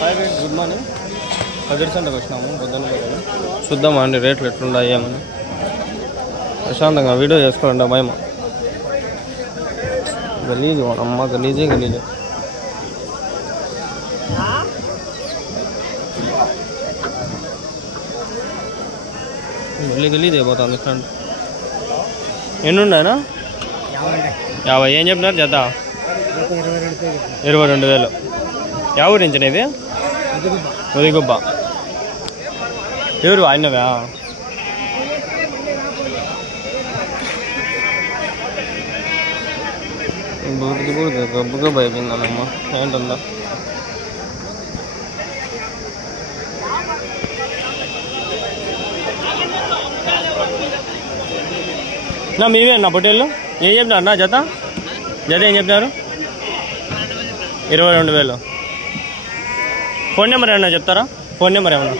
Hi friends, good morning. Kadiri సంతకు వచ్చినాము పొద్దున్న. చూద్దామా అండి రేట్లు ఎట్లున్నాయి ఏమని. ప్రశాంతంగా వీడియో చేసుకోవాలండి. భయమ గలీజ్ అమ్మ, గలీజే గలీజే. గలీజ్ అయిపోతుంది ఫ్రెండ్. ఎన్ని ఉన్నాయనా? 50. ఏం చెప్పినారు జత? 22,000. ಯಾವ ఊరించిన ఇది? ముదిగుబ్బ. ఎవరు ఆయనవా? బూడిది బూడిది గబ్బుగా భయపోయిందమ్మా. ఏంటందా నా మీవే అన్న పొట్టేళ్ళు? ఏం చెప్పినారు అన్న జత? జత ఏం చెప్పినారు? 22,000. ఫోన్ నెంబర్ ఏమన్నా చెప్తారా? ఫోన్ నెంబర్ ఏమన్నా?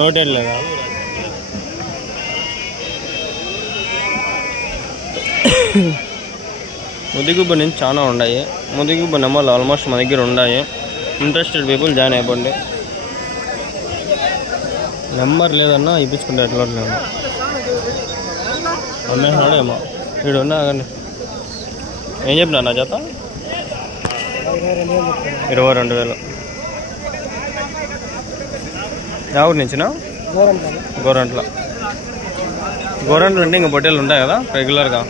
నోటెడ్ లేదా? ముదిగుబ్బ నుంచి చాలా ఉన్నాయి. ముదిగుబ్బ నెంబర్లు ఆల్మోస్ట్ మా దగ్గర ఉన్నాయి. ఇంట్రెస్టెడ్ పీపుల్ జాయిన్ అయిపోండి. నెంబర్ లేదన్నా ఇప్పించుకుంటే ఎట్లా లేదు. అమ్మేసినాడు ఏమో వీడు ఉన్నాగండి. ఏం చెప్పినా నా జత? 22,000. ఎవరి నుంచినా? గోరంట్ల. గోరంట్ల అంటే ఇంకా పొట్టేళ్ళు ఉంటాయి కదా రెగ్యులర్గా.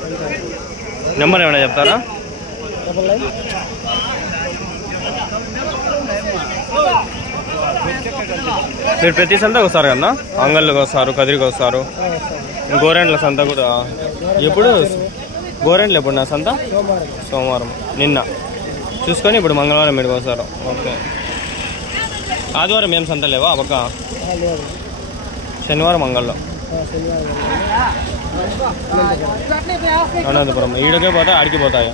నెంబర్ ఏమైనా చెప్తారా? మీరు ప్రతి సంతకు వస్తారు కదా? అంగళ్ళకి వస్తారు, కదిరికి వస్తారు, గోరెంట్ల సంత కూడా. ఎప్పుడు గోరెంట్లు ఎప్పుడు నా సంత? సోమవారం. నిన్న చూసుకొని ఇప్పుడు మంగళవారం మీడికి వస్తారు. ఓకే. ఆదివారం ఏం సంత లేవా పక్క? శనివారం మంగళలో. అనంతపురం. ఈడకే పోతాయి, ఆడికి పోతాయి.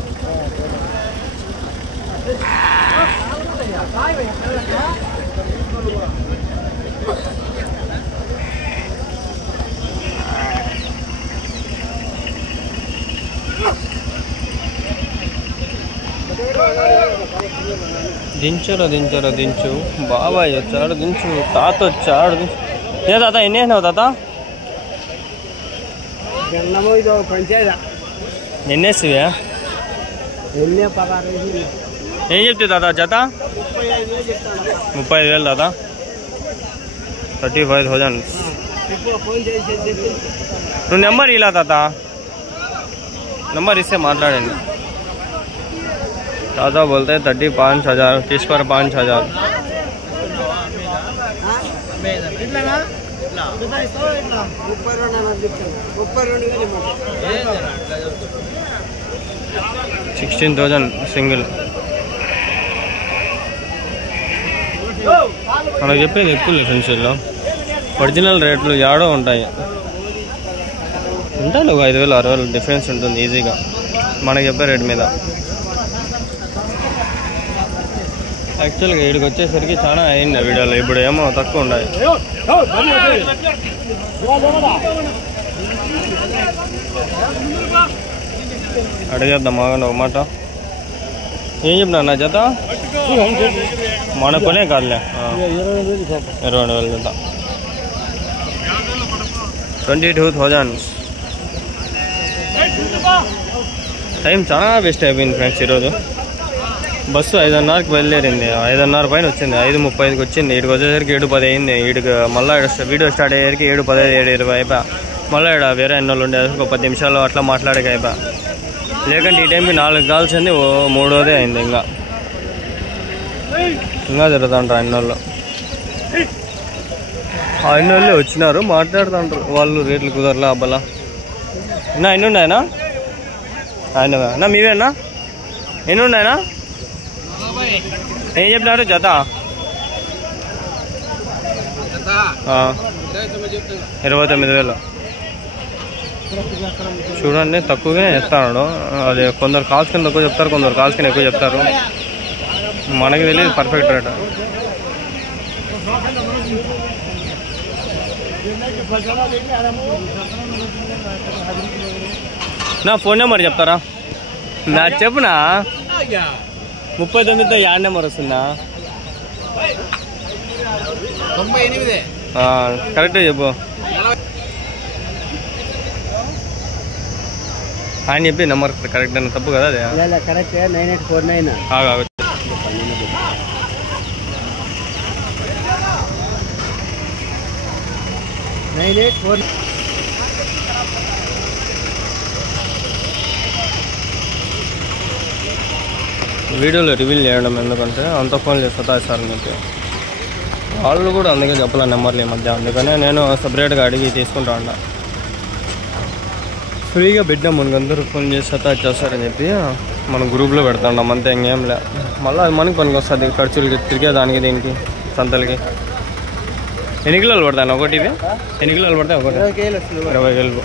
దించరా దించరా దించు. బాబాయ్ వచ్చాడు దించు. తాత వచ్చాడు దించు. ఏ తాత ఎన్ని వేసినావు తాత? ఎన్నేసివా? ఏం చెప్తే తాత జత? 35,000 తాత. 35,000. నువ్వు నెంబర్ ఇలా తాత, నెంబర్ ఇస్తే మాట్లాడండి. दादा बोलते हैं 35,000 30 पर 5,000. $16,000 సింగిల్. మనకు చెప్పేది ఎక్కువ ఫ్రెండ్స్లో. ఒరిజినల్ రేట్లు ఏడో ఉంటాయి. ఉంటాయి ఒక 5,000 6,000 డిఫరెన్స్ ఉంటుంది ఈజీగా మనకు చెప్పే రేట్ మీద. యాక్చువల్గా వీడికి వచ్చేసరికి చాలా అయింది ఆ వీడియోలో. ఇప్పుడు ఏమో తక్కువ ఉన్నాయి. అడిగేద్దాం మాగండి ఒక మాట. ఏం చెప్పినా నా జత? మన కొనే కాదులే. 22,000 జత. 22,000. టైం చాలా వేస్ట్ అయిపోయింది ఫ్రెండ్స్ ఈరోజు. బస్సు 5:30కి బయలుదేరింది. 5:30 పైన వచ్చింది. 5:35కి వచ్చింది. ఇక్కడికి వచ్చేసరికి 7:10 అయింది. ఇక్కడికి మళ్ళీ వీడియో స్టార్ట్ అయ్యేసరికి 7:15 7:20 అయిపోయా. మళ్ళీ ఇక్కడ వేరే ఎన్నోళ్ళు ఉండేసరికి ఒక 10 నిమిషాలు అట్లా మాట్లాడక అయిపోయా. లేకంటే ఈ టైంకి 4 కాల్సింది 3వదే అయింది. ఇంకా జరుగుతుంటారు అన్నోళ్ళు. అన్నోళ్ళే వచ్చినారు మాట్లాడుతుంటారు. వాళ్ళు రేట్లు కుదరలా అబ్బలా. అన్నా ఎన్ని ఉన్నాయనా? ఆయన మీవేనా? ఎన్ని ఉన్నాయనా? ఏం చెప్పినారు జత? 29,000. చూడండి తక్కువగానే చెప్తాడు. అది కొందరు కాల్స్ కింద తక్కువ చెప్తారు, కొందరు కాల్స్ కింద ఎక్కువ చెప్తారు. మనకి తెలియదు పర్ఫెక్ట్ రేట్. నా ఫోన్ నెంబర్ చెప్తారా? నా చెప్పునా 39తో యాడ్ నెంబర్ వస్తుందా? 98 కరెక్టే చెప్పు. ఆయన చెప్పి నెంబర్ కరెక్ట్ అని తప్పు కదా అది? కరెక్ట్ 9849 9849. వీడియోలో రివీల్ చేయడం ఎందుకంటే అంత ఫోన్లు సతాయిస్తారని చెప్పి వాళ్ళు కూడా అందుకే చెప్పలే నెంబర్లు ఈ మధ్య. అందుకనే నేను సపరేట్గా అడిగి తీసుకుంటా ఉన్నా. ఫ్రీగా పెట్టాం మనకందరూ ఫోన్ చేసి సతాయిచ్చేస్తారని చెప్పి మనం గ్రూప్లో పెడతాం అంతే, ఇంకేం లే. మళ్ళీ అది మనకి పనికి వస్తుంది ఖర్చులకి, తిరిగేదానికి, దీనికి సంతలకి. ఎన్ని కిలోలు పడతాను ఒకటి? ఇవి ఎన్ని కిలోలు పడతాయి ఒకటి? 20 కిలోలు.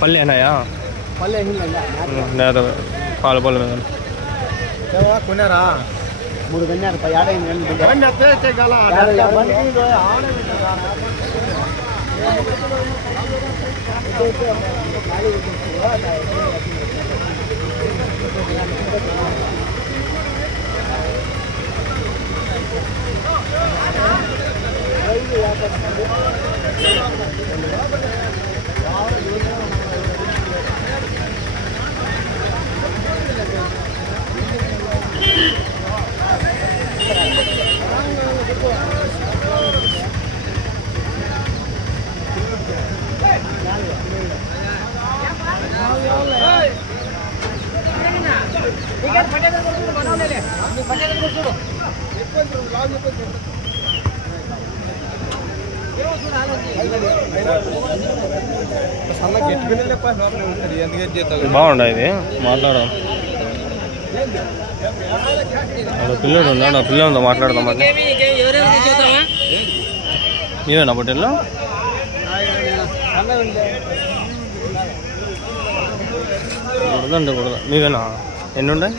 పల్లె అయినాయా? లేదా పాల పళ్ళు మీద కొన్నారా? 3 గంటలు బాగుండా ఇది మాట్లాడడం. పిల్లడు ఉన్నాడు, ఆ పిల్లలతో మాట్లాడదాం. అంటే నీవేనా పొట్టెల్లో? కుడదా మీవేనా? ఎన్ని ఉన్నాయి?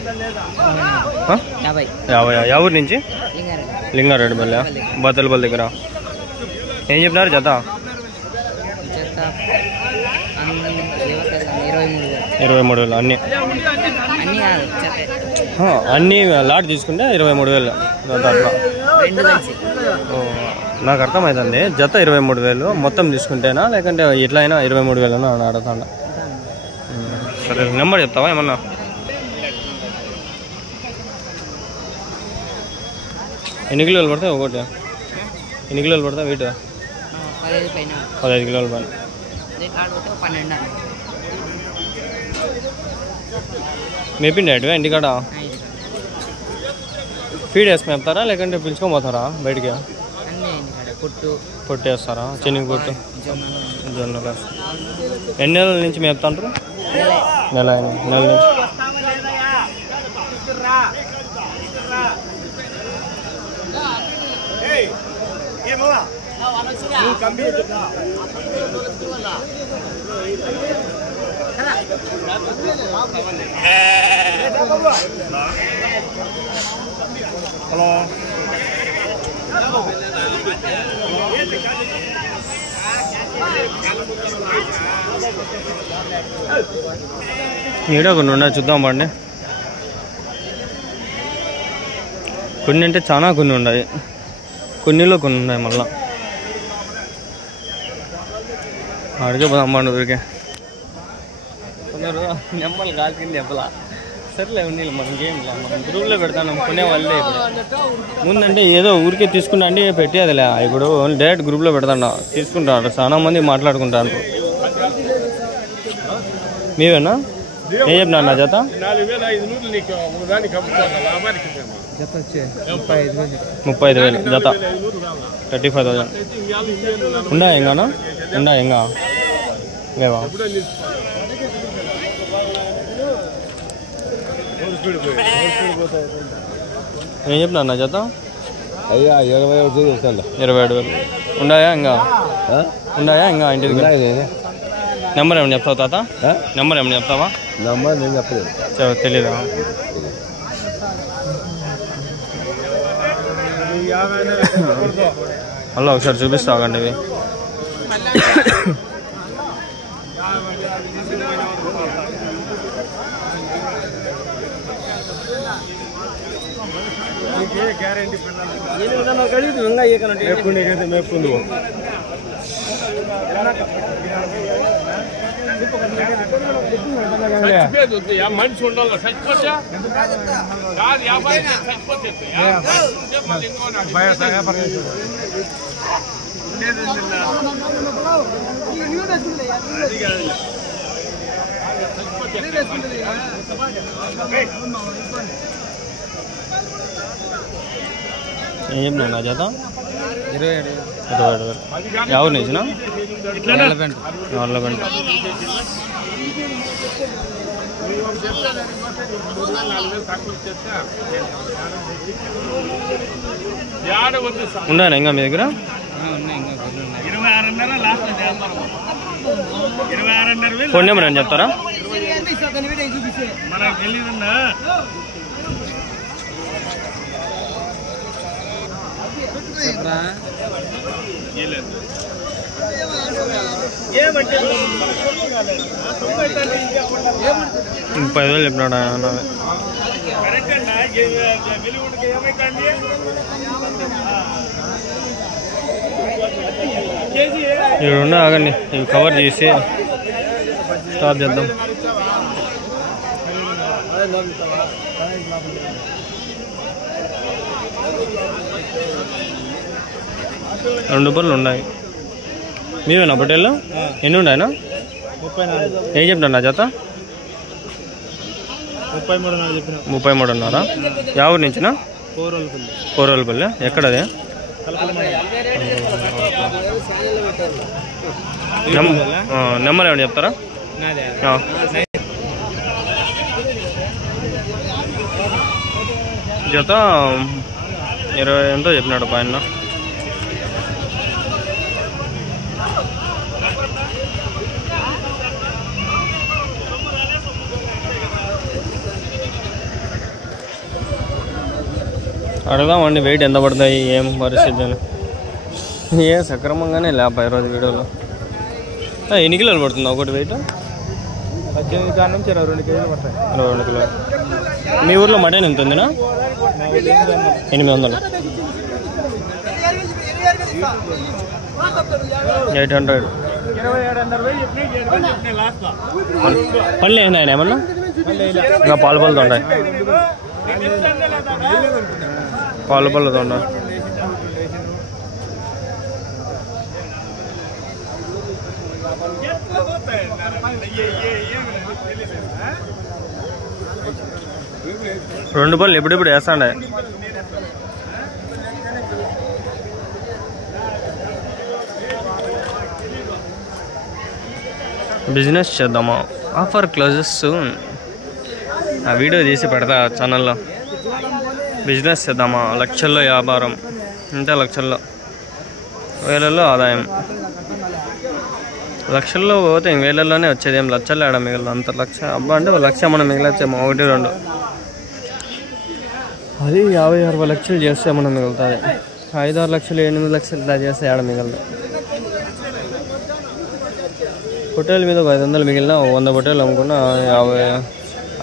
50. ఎవరి నుంచి? లింగారెడ్డి పల్లె బతలపల్లి దగ్గర. ఏం చెప్పినారు జత? 23,000 అన్నీ అన్నీ లాట్ తీసుకుంటే 23,000 జత అట్లా. నాకు అర్థమవుతుంది. జత 23,000 మొత్తం తీసుకుంటేనా లేకంటే ఎట్లా అయినా 23,000 అని అడుగుతాను. సరే నెంబర్ చెప్తావా ఏమన్నా? ఎన్ని కిలోలు పడతాయి ఒకటి? ఎన్ని కిలోలు పడతాయి వెయిట్? 15 కిలోల పైన. మేపిండి అటువే ఇంటికాడ ఫీడ్ వేసి మేపుతారా లేకంటే పిలుచుకొని పోతారా బయటికి? పొట్టు వేస్తారా? శనగ పొట్టు, జొన్నలు. ఎన్ని నెలల నుంచి మేపుతాంటారు? నెల నుంచి. హలో ఈడ కొన్ని ఉన్నాయి చూద్దాం పండి. కొన్ని అంటే చాలా కొన్ని ఉన్నాయి, కొన్నిలో కొన్ని ఉన్నాయి. మళ్ళా అడిగే పోదాం పండు ఊరికే. కొందరు నెమ్మలు కాల్చింది చెప్పలా. సర్లే ఉండి మనకేం మనం గ్రూప్లో పెడతాను కొనే వాళ్ళే. ఇప్పుడు ముందంటే ఏదో ఊరికే తీసుకుంటా అంటే పెట్టేదిలే. ఇప్పుడు డైరెక్ట్ గ్రూప్లో పెడతాను, తీసుకుంటాను. చాలా మంది మాట్లాడుకుంటాను. మీవేనా? ఏం చెప్పినా నా జత? 35,000 జత, 35,000. ఉండా ఎంగానా? ఉండా ఎంగా లేవా? ఏం చెప్పినా నా జత? 27,000 ఉన్నాయా ఇంకా? ఉన్నాయా ఇంకా ఇంటి దగ్గర? నెంబర్ ఏమైనా చెప్తావు తాత? నెంబర్ ఏమైనా చెప్తావా? నెంబర్ నేను చెప్పలేదు. తెలీదా? మళ్ళీ ఒకసారి చూపిస్తాకండి ఇవి. గ్యారెంటీ మేపుకుంది మనిషి ఉండాలి చచ్చిపోతే ఏం నా చేత 27 ఎవరు నేసిన ఉన్నాయా ఇంకా మీ దగ్గర? ఫోన్ నెంబర్ అని చెప్తారా? ఇంక 10,000 చెప్పినాడు ఆయన. ఇవి ఉండే ఆగండి, ఇవి కవర్ చేసి స్టాప్ చేద్దాం. రెండు బర్రెలు ఉన్నాయి. మీవేనా పొట్టేళ్ళు? ఎన్ని ఉన్నాయనా? 34. ఏం చెప్తున్నా నా చేత? 33 యా ఊరు నుంచినా? కోరోలపల్లి. ఎక్కడది? నెంబర్ ఏమన్నా చెప్తారా? జత 20 ఎంతో చెప్పినాడు పైన. అడగదామండి వెయిట్ ఎంత పడతాయి, ఏం పరిస్థితి అని. ఏ సక్రమంగానే లేపా ఈరోజు వీడియోలో. ఎన్ని కిలోలు పడుతుంది ఒకటి వెయిట్? 18 నుంచి 22 కేజీలు పడతాయి. 22 కిలోలు. మీ ఊర్లో మటన్ ఎంత ఉందినా? 800. 800. పళ్ళు ఏంటి ఏమన్నా? ఇంకా పాలపళ్ళతో ఉంటాయి. పాలపళ్ళతో ఉంటాయి. రెండు పళ్ళు ఎప్పుడెప్పుడు వేస్తాండే. బిజినెస్ చేద్దామా? Offer closes soon. ఆ వీడియో తీసి పెడతా ఛానల్లో. బిజినెస్ చేద్దామా? లక్షల్లో వ్యాపారం, అంటే లక్షల్లో, వేలల్లో ఆదాయం. లక్షల్లో పోతే ఇంక వేలల్లోనే వచ్చేది. ఏం లక్షల్లో ఆడ మిగిలిన అంత లక్ష అబ్బా అంటే 1 లక్ష మనం మిగిలొచ్చేమో, 1, 2. అది 50-60 లక్షలు చేస్తే మనం మిగులుతుంది. 5-6 లక్షలు 8 లక్షలు ఇలా చేస్తే ఆడ మిగలదు. పొట్టేల మీద 500 మిగిలిన 100 పొట్టేలు అమ్ముకున్నా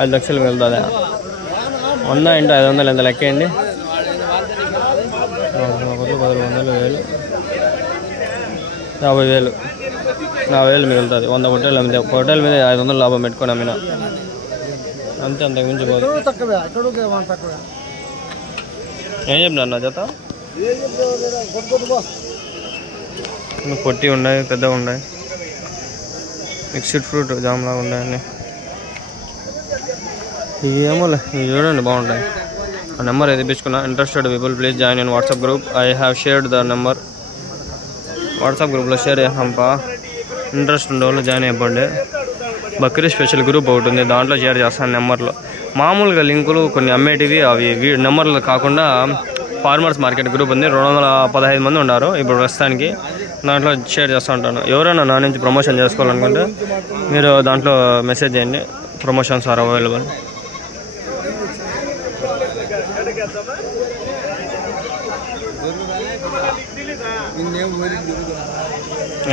5 లక్షలు మిగులుతుంది. 100 × 500 ఎంత లెక్కేయండి? 10, 100, 1000, 50,000. 50,000 మిగులుతుంది 100 పొట్టేలు అమ్మితే. పొట్టేల మీద 500 లాభం పెట్టుకొని అమ్మినా అంతే, అంతకు మించి పోదు. ఏం చెప్పినా నా జత? పొట్టి ఉన్నాయి, పెద్దగా ఉన్నాయి, మిక్స్డ్ ఫ్రూట్ జామ్ లాగా ఉన్నాయన్నీ. ఏమోలే, ఇవి చూడండి బాగుంటాయి. ఆ నెంబర్ అయితే ఇప్పించుకున్నా. Interested people please join in WhatsApp group. I have shared the number. WhatsApp గ్రూప్లో షేర్ చేస్తాంపా. ఇంట్రెస్ట్ ఉండే వాళ్ళు జాయిన్ అయిపోండి. బక్రీ స్పెషల్ గ్రూప్ ఒకటి ఉంది, దాంట్లో షేర్ చేస్తాను నెంబర్లో. మామూలుగా లింకులు కొన్ని అమ్మేటివి అవి నెంబర్లు కాకుండా ఫార్మర్స్ మార్కెట్ గ్రూప్ ఉంది, 215 మంది ఉన్నారు ఇప్పుడు ప్రస్తుతానికి. దాంట్లో షేర్ చేస్తూ ఉంటాను. ఎవరైనా నా నుంచి ప్రమోషన్ చేసుకోవాలనుకుంటే మీరు దాంట్లో మెసేజ్ చేయండి. Promotions are available.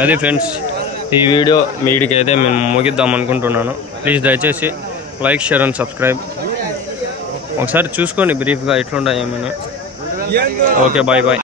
అది ఫ్రెండ్స్, ఈ వీడియో మీడికైతే మేము ముగిద్దాం అనుకుంటున్నాను. ప్లీజ్ దయచేసి లైక్, షేర్ అండ్ సబ్స్క్రైబ్. ఒకసారి చూసుకోండి బ్రీఫ్గా ఎట్లుంటాయి ఏమని. Okay bye bye.